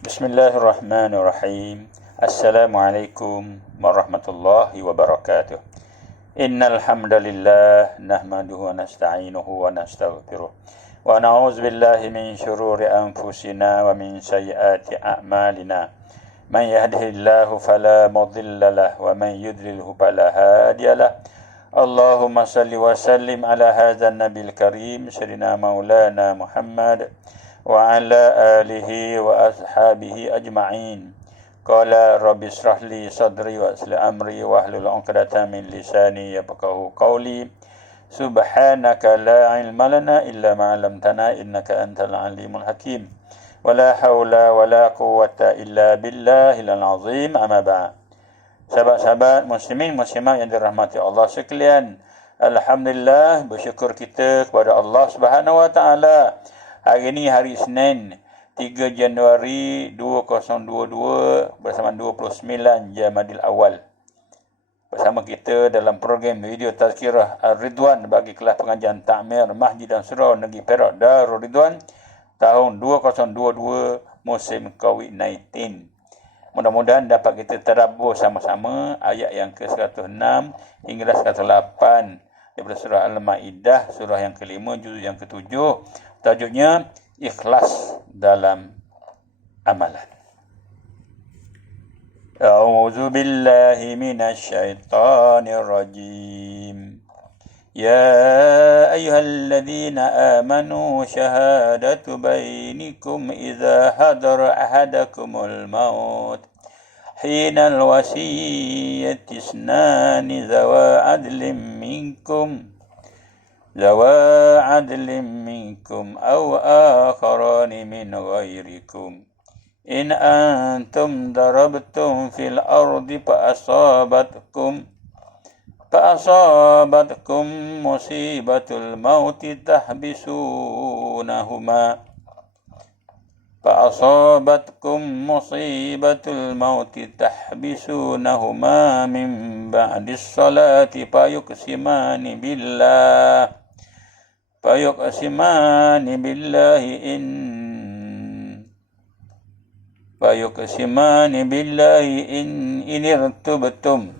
Bismillahirrahmanirrahim. Assalamualaikum warahmatullahi wabarakatuh. Innal hamdalillah nahmaduhu wa nasta'inuhu wa nastaghfiruh. Wa na'udzu billahi min shururi anfusina wa min sayyiati a'malina. Man yahdihillahu fala mudilla lahu wa man yudlilhu fala hadiya lahu. Allahumma salli wa sallim ala hadzal nabiyil karim sayyidina maulana Muhammad wa ala alihi wa ashabihi ajma'in. Qala rabbi israh li sadri wa yassir amri wa hlul 'uqdatam min lisani yafqahu qawli. Subhanaka la ilma lana illa ma 'allamtana innaka antal alimul hakim. Wala haula wala quwwata illa billahil azim. Amma ba'd. Sahabat-sahabat muslimin muslimat yang dirahmati Allah sekalian, alhamdulillah, bersyukur kita kepada Allah Subhanahu wa taala. Hari ini hari Isnin 3 Januari 2022 bersama 29 Jamadil Awal. Bersama kita dalam program video Tazkirah Ar-Ridwan bagi kelas pengajian Ta'mir Masjid dan Surau Negeri Perak Darul Ridwan tahun 2022 musim COVID-19. Mudah-mudahan dapat kita tadabbur sama-sama ayat yang ke-106 hingga 108 daripada surah Al-Maidah, surah yang kelima, juzuk yang ke-7. Tajuknya ikhlas dalam amalan. A'udzu billahi minasy syaithanir rajim. Ya ayyuhalladzina amanu syahadatu bainikum idza hadara ahadakumul maut hinal wasiyyati isnani zawa adlin minkum أو آخران من غيركم إن أنتم ضربتم في الأرض فأصابتكم مصيبة الموت تحبسونهما من بعد الصلاة فيقسمان بالله إن ارتبتم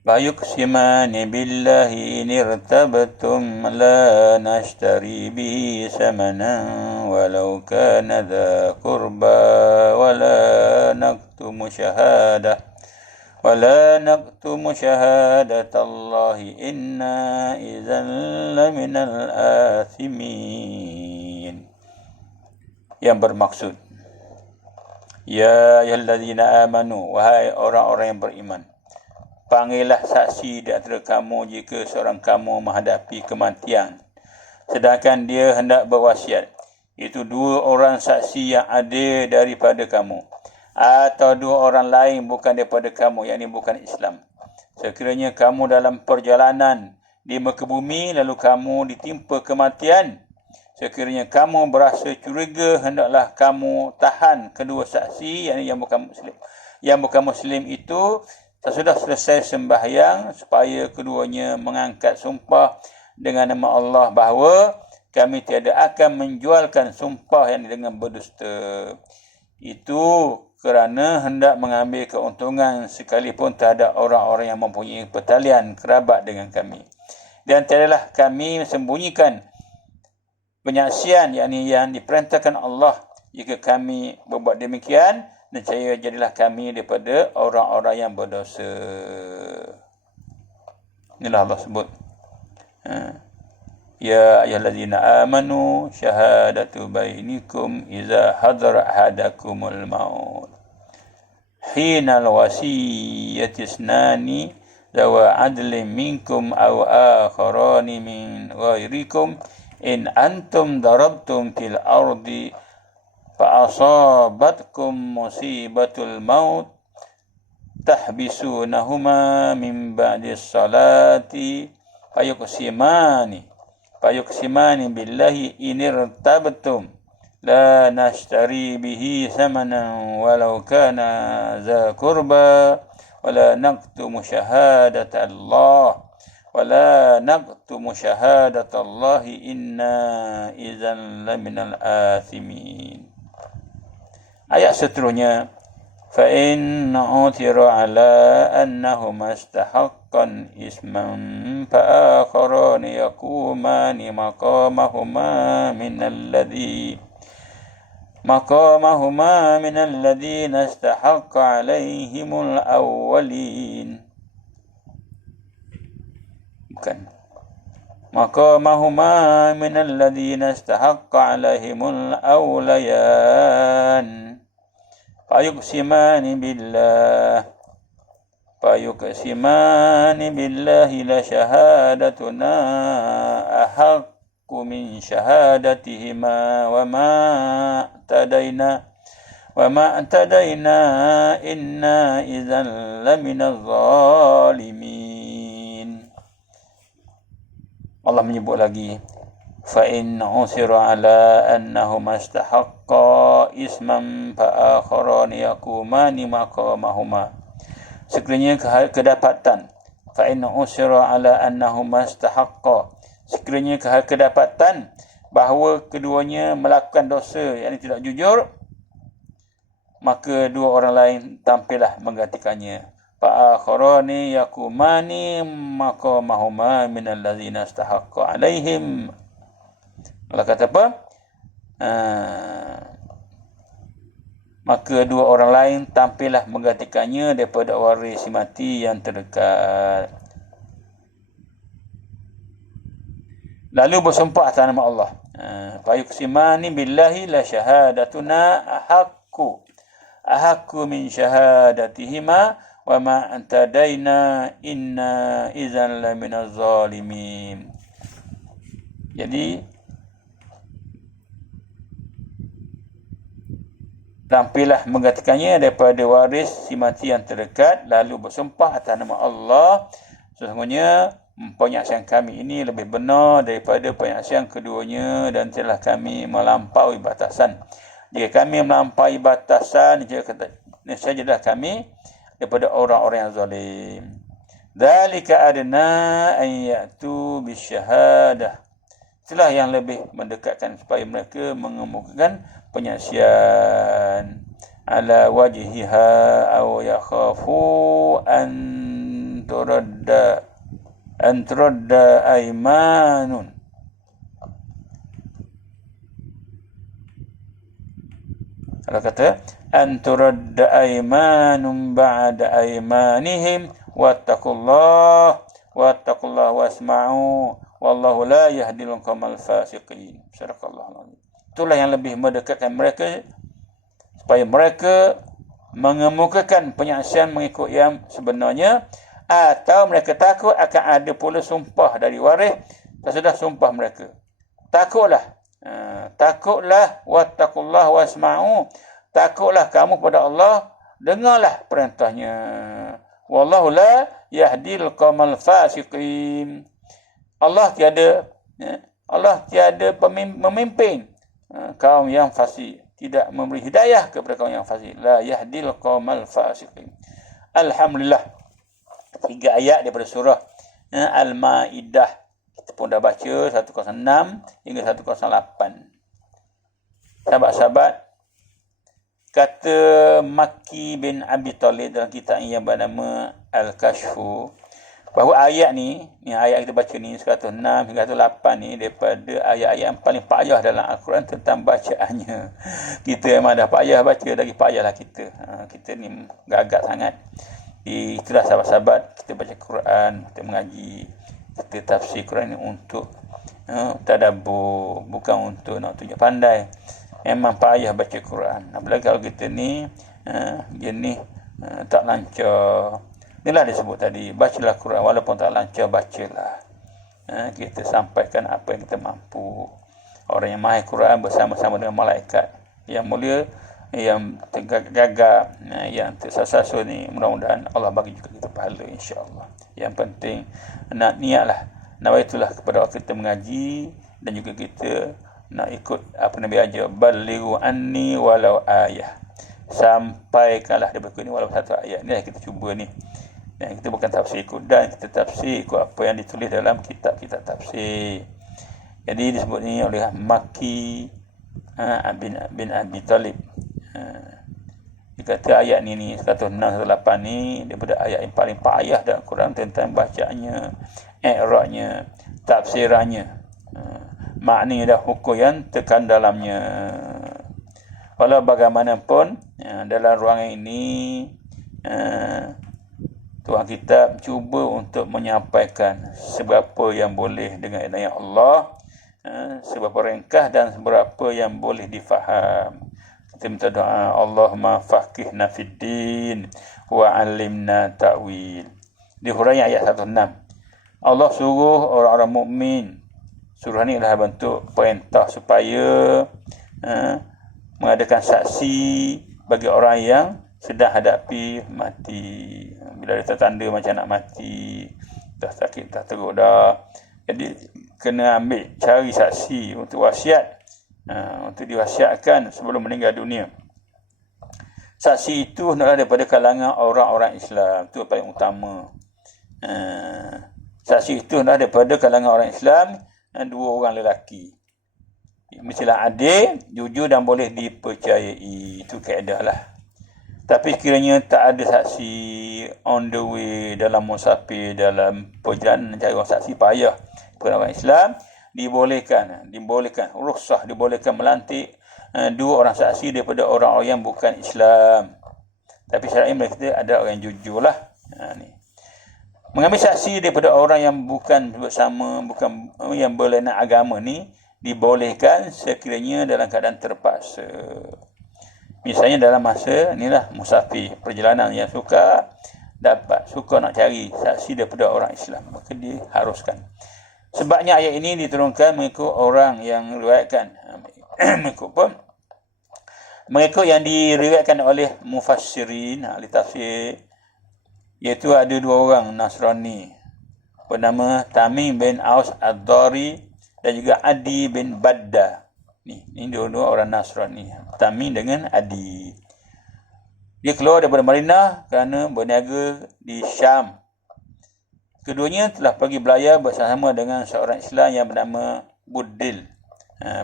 فيقسمان بالله إن ارتبتم لا نشتري به ثمنا ولو كان ذا قربى ولا نكتم شهادة الله إنا إذا لمن الآثمين. Yang bermaksud, ya ayyuhalladzina amanu, wahai orang-orang yang beriman, panggillah saksi di antara kamu jika seorang kamu menghadapi kematian, sedangkan dia hendak berwasiat. Itu 2 orang saksi yang ada daripada kamu, atau 2 orang lain bukan daripada kamu, yakni bukan Islam. Sekiranya kamu dalam perjalanan di muka bumi, lalu kamu ditimpa kematian, sekiranya kamu berasa curiga, hendaklah kamu tahan kedua saksi, yakni yang bukan Muslim itu sesudah selesai sembahyang, supaya keduanya mengangkat sumpah dengan nama Allah bahawa kami tiada akan menjualkan sumpah yang dengan berdusta. Itu kerana hendak mengambil keuntungan sekalipun terhadap orang-orang yang mempunyai pertalian kerabat dengan kami. Dan tiadalah kami sembunyikan penyaksian, yakni yang diperintahkan Allah. Jika kami berbuat demikian, nescaya jadilah kami daripada orang-orang yang berdosa. Inilah Allah sebut. Ya ayyuhalladzina amanu syahadatu bainikum idza hadara ahadakumul maut hinal wasiyyati isnani zawa adlin minkum aw akharani min ghairikum in antum darabtum fil ardi فأصابتكم مصيبة الموت تحبسونهما من بعد الصلاة فيقسمان بالله إن ارتبتم لا نشتري به ثمنا ولو كان ذا قربى ولا نكتم شهادة الله ولا نكتم شهادة الله إنا إذا لمن الآثمين. Ayat seterusnya, فإن عثر على أنهما استحقا إثما فآخران يقومان مقامهما من الذين استحق عليهم الأولين مقامهما من الذين استحق عليهم الأوليان فيقسمان بالله لشهادتنا أحق من شهادتهما وما اعتدينا إنا إذا لمن الظالمين. Allah menyebut lagi, فَإِنْ عُثِرَ عَلَىٰ أَنَّهُمَا اسْتَحَقَّا إِثْمًا فَآخَرَانِ يَقُومَانِ مَقَامَهُمَا. Sekiranya kedapatan, فَإِنْ عُثِرَ عَلَىٰ أَنَّهُمَا اسْتَحَقَّا, sekiranya kedapatan bahawa keduanya melakukan dosa yang tidak jujur, maka dua orang lain tampillah menggantikannya. فَآخَرَانِ يَقُومَانِ مَقَامَهُمَا مِنَ الَّذِينَ اسْتَحَقَّ عَلَيْهِمْ. Allah kata apa? Maka dua orang lain tampillah menggantikannya daripada waris si mati yang terdekat. Lalu bersumpah atas nama Allah. Fayuqsimani billahi la syahadatuna ahakku min syahadatihima wa ma antadaina inna idzan laminaz zalimin. Jadi tampillah menggantikannya daripada waris si mati yang terdekat, lalu bersumpah atas nama Allah, sesungguhnya penyaksian kami ini lebih benar daripada penyaksian keduanya dan telah kami melampaui batasan. Jika kami melampaui batasan, sajalah kami daripada orang-orang yang zalim. Dzalika adna an ya'tu bisyahadah. Itulah yang lebih mendekatkan supaya mereka mengemukakan penyaksian ala wajhiha aw yakhafu an turadda aymanun. Allah kata an turadda aymanun ba'da aymanihim wattaqullaha wasma'u wallahu la yahdil qaumal fasiqin. Sadaqallahu alazim. Itulah yang lebih mendekatkan mereka supaya mereka mengemukakan penyaksian mengikut yang sebenarnya, atau mereka takut akan ada pula sumpah dari waris sesudah sumpah mereka. Takutlah wattaqullaha wasma'u, takutlah kamu pada Allah, dengarlah perintahnya. Wallahu la yahdil qaumal fasiqin. Allah tiada memimpin kaum yang fasik, tidak memberi hidayah kepada kaum yang fasik. La yahdil qaumal fasiqin. Alhamdulillah, 3 ayat daripada surah Al-Maidah. Kita pun dah baca 106 hingga 108. Sahabat-sahabat, kata Makki bin Abi Talib dalam kitab yang bernama Al-Kashfu, bahawa ayat ni ayat kita baca ni 106 hingga 108 ni daripada ayat-ayat yang paling payah dalam Al-Quran tentang bacaannya. Kita memang dah payah baca, lagi payahlah kita. Kita ni gagap sangat. Itulah sahabat-sahabat, kita baca Quran, kita mengaji, kita tafsir Quran ni untuk tadabbur, bukan untuk nak tunjuk pandai. Memang payah baca Quran. Apalagi kalau kita ni dia ni tak lancar. Inilah disebut tadi, bacalah Quran walaupun tak lancar, bacalah. Kita sampaikan apa yang kita mampu. Orang yang mahir Quran bersama-sama dengan malaikat yang mulia, yang tergagap, yang tersasul ni, mudah-mudahan Allah bagi juga kita pahala, insya-Allah. Yang penting nak niatlah, nawaitulah kepada waktu kita mengaji, dan juga kita nak ikut apa Nabi ajar, balighu anni walau ayah. sampaikanlah dia berikut ni walaupun satu ayat ni kita cuba ni. Dan kita bukan tafsir ikut dan kita tafsir ikut apa yang ditulis dalam kitab-kitab tafsir. Jadi disebut ni oleh Makki bin Abi Talib. Dia kata ayat ni 106-108 ni daripada ayat yang paling payah dalam Quran tentang bacaannya, i'rabnya, tafsirannya, makna dan hukum yang tekan dalamnya. Walau bagaimanapun dalam ruangan ini tuan kitab cuba untuk menyampaikan seberapa yang boleh dengan inayah Allah, seberapa ringkas dan seberapa yang boleh difaham. Kita minta doa, Allahumma faqihna fid din wa 'allimna ta'wil. Di huraian ayat 16. Allah suruh orang-orang mukmin. Suruh ni adalah bentuk perintah supaya mengadakan saksi bagi orang yang sedang hadapi mati. Bila ada tanda macam nak mati, dah sakit, dah teruk dah. Jadi kena ambil, cari saksi untuk wasiat, untuk diwasiatkan sebelum meninggal dunia. Saksi itu adalah daripada kalangan orang-orang Islam. Itu paling utama. Saksi itu adalah daripada kalangan orang Islam, 2 orang lelaki. Mestilah adil, jujur dan boleh dipercayai. Itu kaedah lah. Tapi sekiranya tak ada saksi on the way, dalam musafir, dalam perjalanan cari orang saksi payah kepada orang Islam, dibolehkan rukhsah, dibolehkan melantik 2 orang saksi daripada orang-orang yang bukan Islam. Tapi syar'i mereka ada orang yang jujur lah. Ni. Mengambil saksi daripada orang yang bukan bersama, bukan yang berlainan agama ni, dibolehkan sekiranya dalam keadaan terpaksa. Misalnya dalam masa inilah musafir, perjalanan yang suka nak cari saksi daripada orang Islam, maka diharuskan. Sebabnya ayat ini diturunkan mengikut orang yang riwayatkan mengikut yang diriwayatkan oleh mufassirin, ahli tafsir, iaitu ada 2 orang Nasrani bernama Tamim bin Aus Ad-Dari dan juga Adi bin Badda. Ini 2 orang Nasrani, Tamim dengan Adi. Dia keluar daripada Madinah kerana berniaga di Syam. Keduanya telah pergi belayar bersama dengan seorang Islam yang bernama Buddil.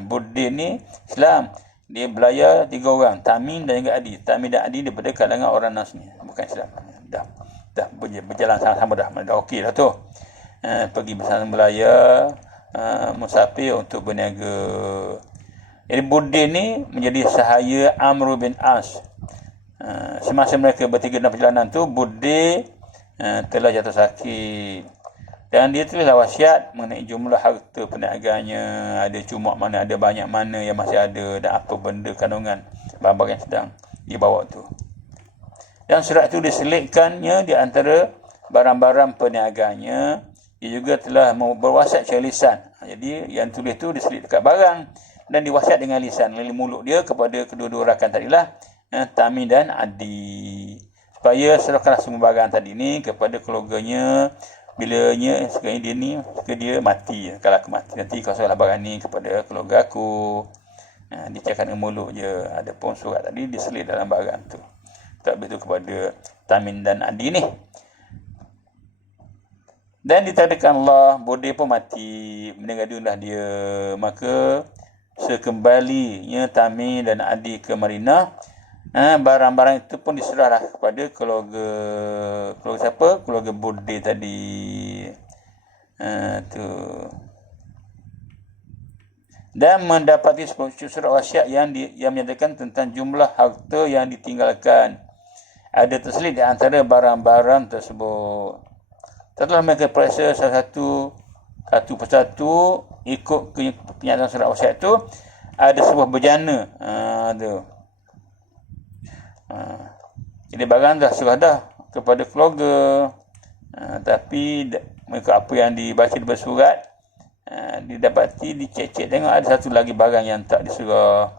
Buddil ni Islam. Dia belayar 3 orang, Tamim dan juga Adi. Tamim dan Adi daripada kalangan orang Nasrani, bukan Islam. Dah berjalan sama-sama dah okey dah tu. Pergi bersama belayar, musafir untuk berniaga. Jadi Buddin ni menjadi sahaya Amr bin As. Semasa mereka bertiga dalam perjalanan tu, Buddin telah jatuh sakit. Dan dia tulislah wasiat mengenai jumlah harta perniagaannya, ada cuma mana, ada banyak mana yang masih ada, dan apa benda kandungan barang-barang yang sedang dibawa tu. Dan surat itu diselitkannya di antara barang-barang perniagaannya. Dia juga telah berwasiat secara lisan. Jadi yang tulis tu diselit dekat barang dan diwasiat dengan lisan, melalui mulut dia kepada kedua-dua rakan tadilah, Tamim dan Adi, supaya serahkanlah semua barang tadi ni kepada keluarganya bilanya sekiranya dia mati. Kalau aku mati, nanti kau serahlah barang ni kepada keluarga aku. Dia cakap dengan mulut je. Adapun surat tadi diselit dalam barang tu. Tak betul kepada Tamim dan Adi ni. Dan ditakdirkan Allah, Buddin pun mati, meninggal dunia dia. Maka sekembalinya Tamim dan Adi ke Madinah, barang-barang itu pun diserahlah kepada keluarga siapa? Keluarga Buddin tadi. Tu. Dan mendapati surat wasiat yang menyatakan tentang jumlah harta yang ditinggalkan. Ada terselit di antara barang-barang tersebut. Setelah mereka periksa satu persatu ikut kenyataan surat wasiat itu, ada sebuah bejana. Jadi barang dah serah dah kepada keluarga. Tapi mereka apa yang dibaca di bersurat, didapati, dicek-cek, tengok ada satu lagi barang yang tak diserah.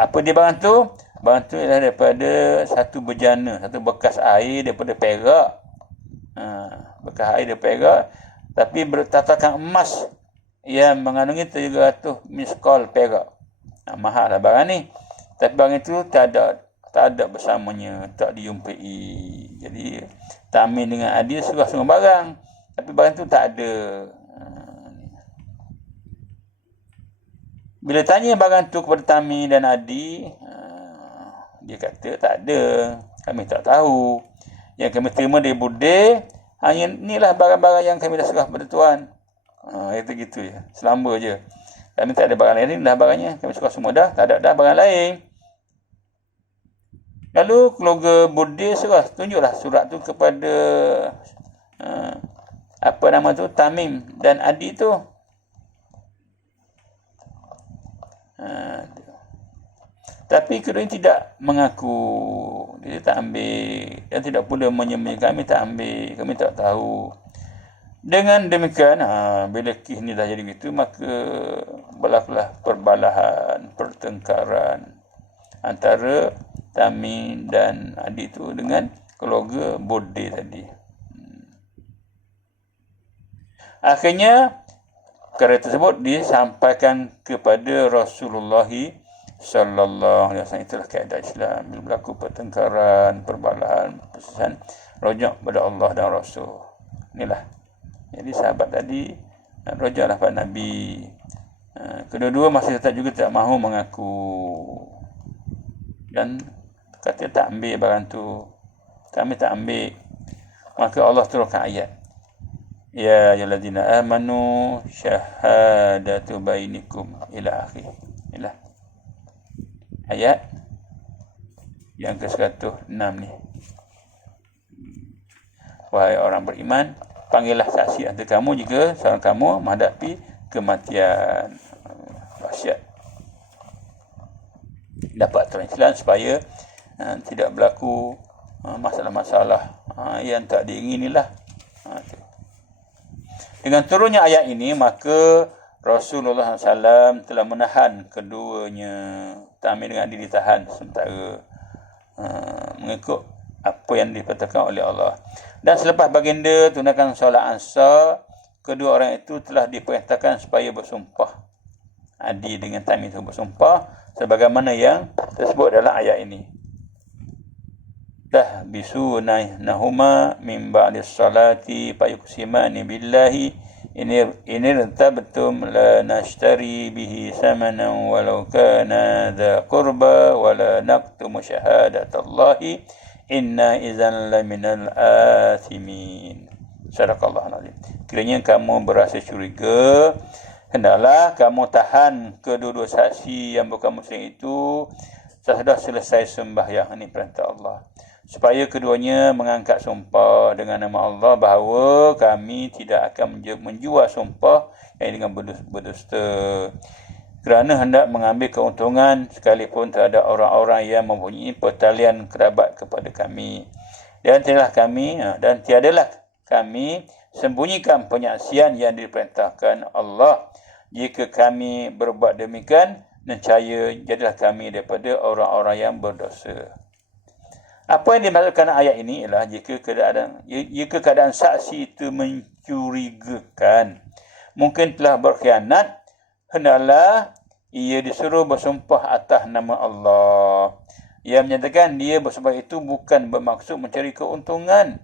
Apa dia barang tu? Barang tu ialah daripada satu bejana, satu bekas air daripada Perak. Bekas air daripada Perak, tapi bertatakan emas yang mengandungi 300 miskol perak. Mahal lah barang ni. Tapi barang itu tak tak ada bersamanya, tak dijumpai. Jadi Tamin dengan Adi serah-serah barang, tapi barang tu tak ada. Bila tanya barang tu kepada Tamin dan Adi, dia kata tak ada, kami tak tahu. Yang kami terima dari Bude, hanya inilah barang-barang yang kami dah serah pada Tuan. Itu gitu je, selamba je. Kami tak ada barang lain, dah barangnya kami serah semua dah, tak ada dah barang lain. Lalu keluarga Bude serah, tunjuklah surat tu kepada apa nama tu, Tamim dan Adi tu. Tapi keduanya tidak mengaku, dia tak ambil, dan tidak pula menyembunyikan, kami tak ambil, kami tak tahu. Dengan demikian, bila kes ni dah jadi begitu, maka berlakulah perbalahan, pertengkaran antara Tamin dan Adi tu dengan keluarga Bude tadi. Akhirnya perkara tersebut disampaikan kepada Rasulullah sallallahu alaihi wasallam. Itulah kaedah Islam. Bila berlaku pertengkaran, perbalahan, perselisihan, rujuk pada Allah dan Rasul. Inilah. Jadi sahabat tadi rujuklah pada Nabi. Kedua-dua masih tetap juga tak mahu mengaku. Dan kata tak ambil barang tu. Kami tak ambil. Maka Allah turunkan ayat. Ya ayyuhallazina amanu syahadatu bainikum ila akhir. Inilah ayat yang ke-106 ni. Wahai orang beriman, panggillah saksi antara kamu jika seorang kamu menghadapi kematian. Wasiat. Dapat terang supaya tidak berlaku masalah-masalah yang tak diinginilah. Dengan turunnya ayat ini, maka Rasulullah SAW telah menahan keduanya. Tamin dengan Adi ditahan sementara mengikut apa yang diperintahkan oleh Allah. Dan selepas baginda tunaikan solat Asar, kedua orang itu telah diperintahkan supaya bersumpah. Adi dengan Tamin itu bersumpah sebagaimana yang tersebut dalam ayat ini. Tahbisunahuma min ba'di salati fayuqsimani billahi in irtabtum la nashtari bihi samanan walau kana dha qurba wala naqtumu syahadatallahi inna idzan laminal athimin. Sadaqallahul azim. Kiranya kamu berasa curiga, hendaklah kamu tahan kedua-dua saksi yang bukan muslim itu sesudah selesai sembahyang. Ini perintah Allah, supaya keduanya mengangkat sumpah dengan nama Allah bahawa kami tidak akan menjual sumpah yang dengan berdusta, kerana hendak mengambil keuntungan sekalipun terhadap orang-orang yang mempunyai pertalian kerabat kepada kami. Dan tiadalah kami sembunyikan penyaksian yang diperintahkan Allah. Jika kami berbuat demikian, nescaya jadilah kami daripada orang-orang yang berdosa. Apa yang dimaksudkan ayat ini ialah jika keadaan saksi itu mencurigakan, mungkin telah berkhianat, hendaklah ia disuruh bersumpah atas nama Allah. Ia menyatakan dia bersumpah itu bukan bermaksud mencari keuntungan,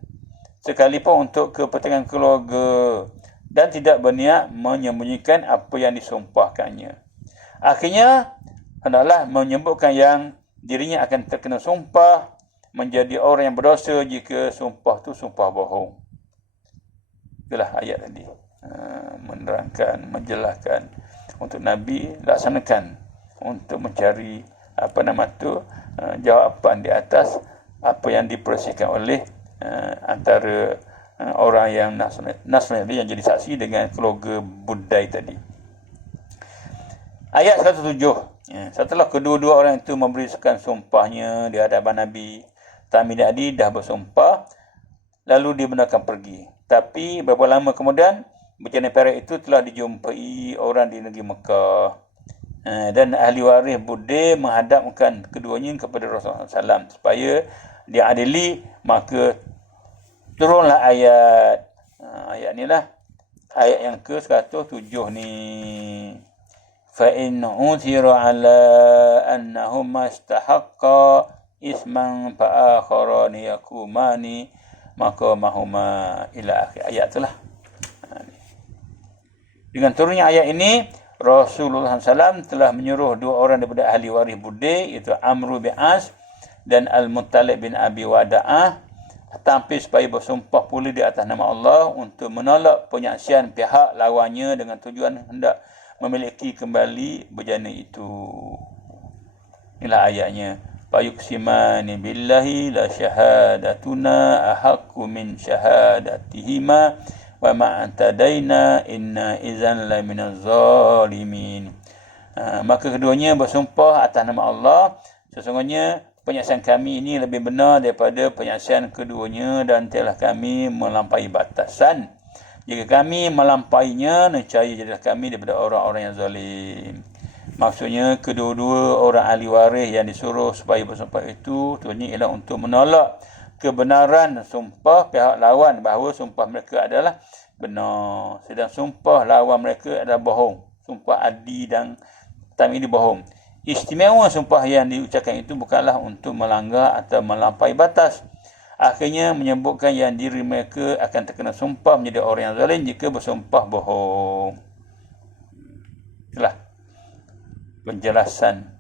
sekalipun untuk kepentingan keluarga, dan tidak berniat menyembunyikan apa yang disumpahkannya. Akhirnya, hendaklah menyebutkan yang dirinya akan terkena sumpah, menjadi orang yang berdosa jika sumpah tu sumpah bohong. Itulah ayat tadi. Menerangkan, menjelaskan untuk Nabi laksanakan untuk mencari jawapan di atas apa yang dipersiapkan oleh antara orang yang Nasrani yang jadi saksi dengan keluarga Budai tadi. Ayat 107. Setelah kedua-dua orang itu memberikan sumpahnya di hadapan Nabi, Tamin dan Adi dah bersumpah, lalu dibenarkan pergi. Tapi beberapa lama kemudian, bencana perak itu telah dijumpai orang di negeri Mekah. Dan ahli waris Bude menghadapkan keduanya kepada Rasulullah SAW supaya diadili. Maka turunlah ayat. Ayat inilah ayat yang ke-107 ni. Fa in uthira ala annahuma istahaqqa isman fa akharani yaqumani maqamahuma ila akhir ayat itulah. Dengan turunnya ayat ini, Rasulullah SAW telah menyuruh dua orang daripada ahli waris budi, iaitu Amr bin As dan Al-Muttalib bin Abi Wada'ah, tampil supaya bersumpah pula di atas nama Allah untuk menolak penyaksian pihak lawannya dengan tujuan hendak memiliki kembali bejana itu. Inilah ayatnya. Fayuqsimani billahi la syahadatuna ahaqqu min syahadatihima wa ma'tadaina inna idzan la minaz zalimin. Maka keduanya bersumpah atas nama Allah, sesungguhnya penyaksian kami ini lebih benar daripada penyaksian keduanya dan telah kami melampaui batasan. Jika kami melampainya, nescaya jadilah kami daripada orang-orang yang zalim. Maksudnya kedua-dua orang ahli waris yang disuruh supaya bersumpah itu tujuannya ialah untuk menolak kebenaran sumpah pihak lawan bahawa sumpah mereka adalah benar, sedang sumpah lawan mereka adalah bohong. Sumpah Adi dan Tamim ini bohong. Istimewa sumpah yang diucapkan itu bukanlah untuk melanggar atau melampaui batas. Akhirnya menyebutkan yang diri mereka akan terkena sumpah menjadi orang yang zalim jika bersumpah bohong. Itulah penjelasan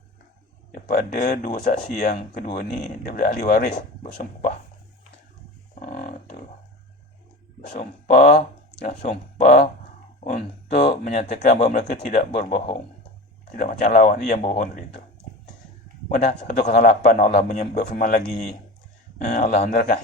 daripada dua saksi yang kedua ni daripada ahli waris bersumpah. Bersumpah dan sumpah untuk menyatakan bahawa mereka tidak berbohong. Tidak macam lawan ni yang berbohong tadi itu. Pada 108 Allah berfirman lagi. Allah menerangkan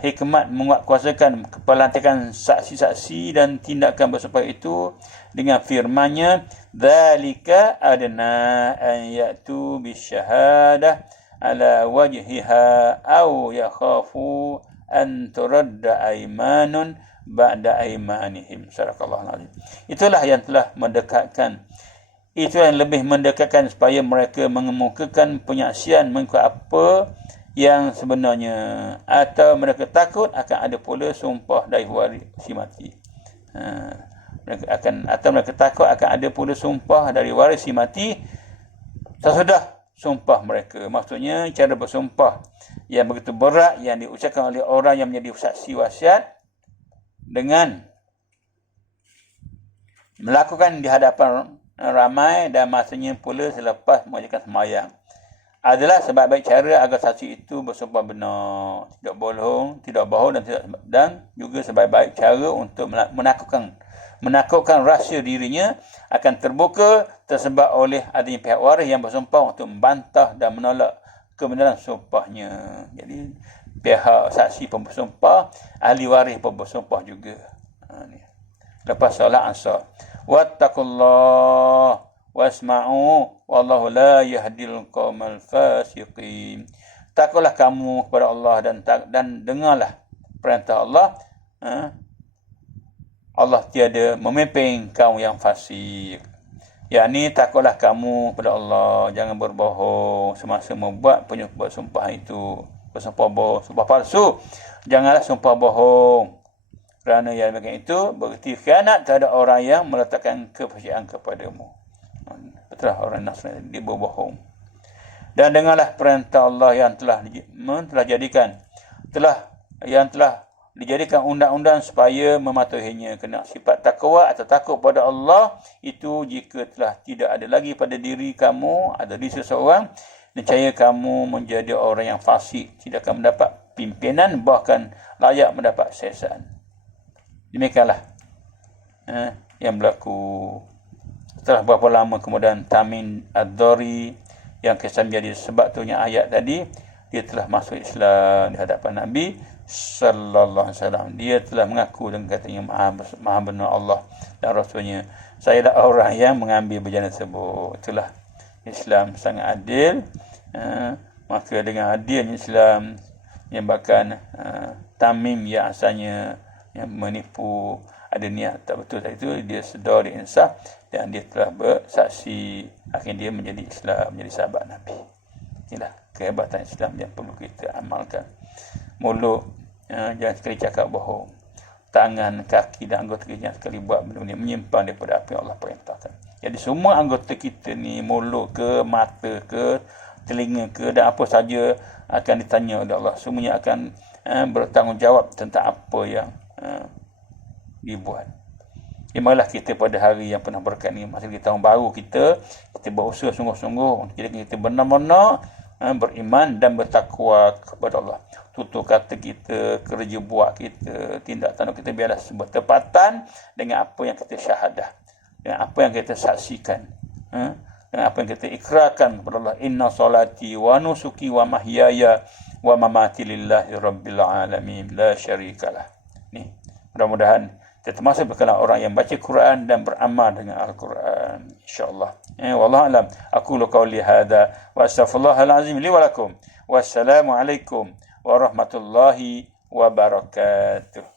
hikmat menguatkuasakan kepelantikan saksi-saksi dan tindakan bersumpah itu dengan firman-Nya, dzalika adna an ya'tu bisyahadah ala wajhiha aw yakhafu an turadda aymanun ba'da aymanihim. Sadaqallahul azim. Itulah yang telah mendekatkan, itu yang lebih mendekatkan supaya mereka mengemukakan penyaksian mengikut apa yang sebenarnya, atau mereka takut akan ada pula sumpah dari waris si mati. Mereka takut akan ada pula sumpah dari waris si mati sesudah sumpah mereka. Maksudnya cara bersumpah yang begitu berat yang diucapkan oleh orang yang menjadi saksi wasiat dengan melakukan di hadapan ramai dan masanya pula selepas mengerjakan sembahyang adalah sebab baik cara agar saksi itu bersumpah benar, tidak bohong dan juga sebaik-baik cara untuk menakutkan rahsia dirinya akan terbuka tersebab oleh adanya pihak waris yang bersumpah untuk membantah dan menolak kebenaran sumpahnya. Jadi pihak saksi pun bersumpah, ahli waris pun bersumpah juga. Lepas solat asar, wattaqullah wasma'u wallahu la yahdil qaumal fasiqin. Takutlah kamu kepada Allah dan dengarlah perintah Allah. Allah tiada memimpin kaum yang fasik. Yakni takutlah kamu kepada Allah, jangan berbohong semasa membuat sumpah itu. Bersumpah bohong, sumpah palsu. Janganlah sumpah bohong. Kerana yang demikian itu berarti khianat terhadap orang yang meletakkan kepercayaan kepadamu. Betul orang Nasrani dia berbohong. Dan dengarlah perintah Allah yang telah dijadikan undang-undang supaya mematuhinya. Kena sifat takwa atau takut pada Allah itu jika telah tidak ada lagi pada diri kamu atau diri seseorang, nescaya kamu menjadi orang yang fasik, tidak akan mendapat pimpinan, bahkan layak mendapat siasaan. Demikianlah yang berlaku. Setelah berapa lama kemudian Tamim Ad-Dari yang kisah menjadi sebab turunnya ayat tadi, dia telah masuk Islam di hadapan Nabi sallallahu alaihi wasallam. Dia telah mengaku dengan katanya maha benar Allah dan Rasulnya. Saya adalah orang yang mengambil bejana tersebut. Itulah Islam sangat adil. Maka dengan adilnya Islam menyebabkan Tamim yang asalnya yang menipu, ada niat tak betul tadi itu, dia sedar, dia insaf dan dia telah bersaksi. Akhirnya dia menjadi Islam, menjadi sahabat Nabi. Inilah kehebatan Islam yang perlu kita amalkan. Mulut jangan sekali cakap bohong. Tangan, kaki dan anggota kita jangan sekali buat benda ni menyimpang daripada apa yang Allah perintahkan. Jadi semua anggota kita ni, mulut ke, mata ke, telinga ke, dan apa saja akan ditanya oleh Allah. Semuanya akan bertanggungjawab tentang apa yang dibuat. Marilah kita pada hari yang penuh berkat ni, masa kita tahun baru kita berusaha sungguh-sungguh. Kita benar-benar beriman dan bertakwa kepada Allah. Tutur kata kita, kerja buat kita, tindak tanduk kita biarlah bertepatan dengan apa yang kita syahadah, dengan apa yang kita saksikan, dengan apa yang kita ikrarkan kepada Allah. Inna salati wa nusuki wa mahyaya wa mamati lillahi rabbil alamin la syarikalah. Ni, mudah-mudahan kita termasuk berkalangan orang yang baca Quran dan beramal dengan Al-Quran, insya-Allah. Wallahu alam. Aqulu qawli hadza wa astaghfirullahal azim li wa lakum. Wassalamu alaikum warahmatullahi wabarakatuh.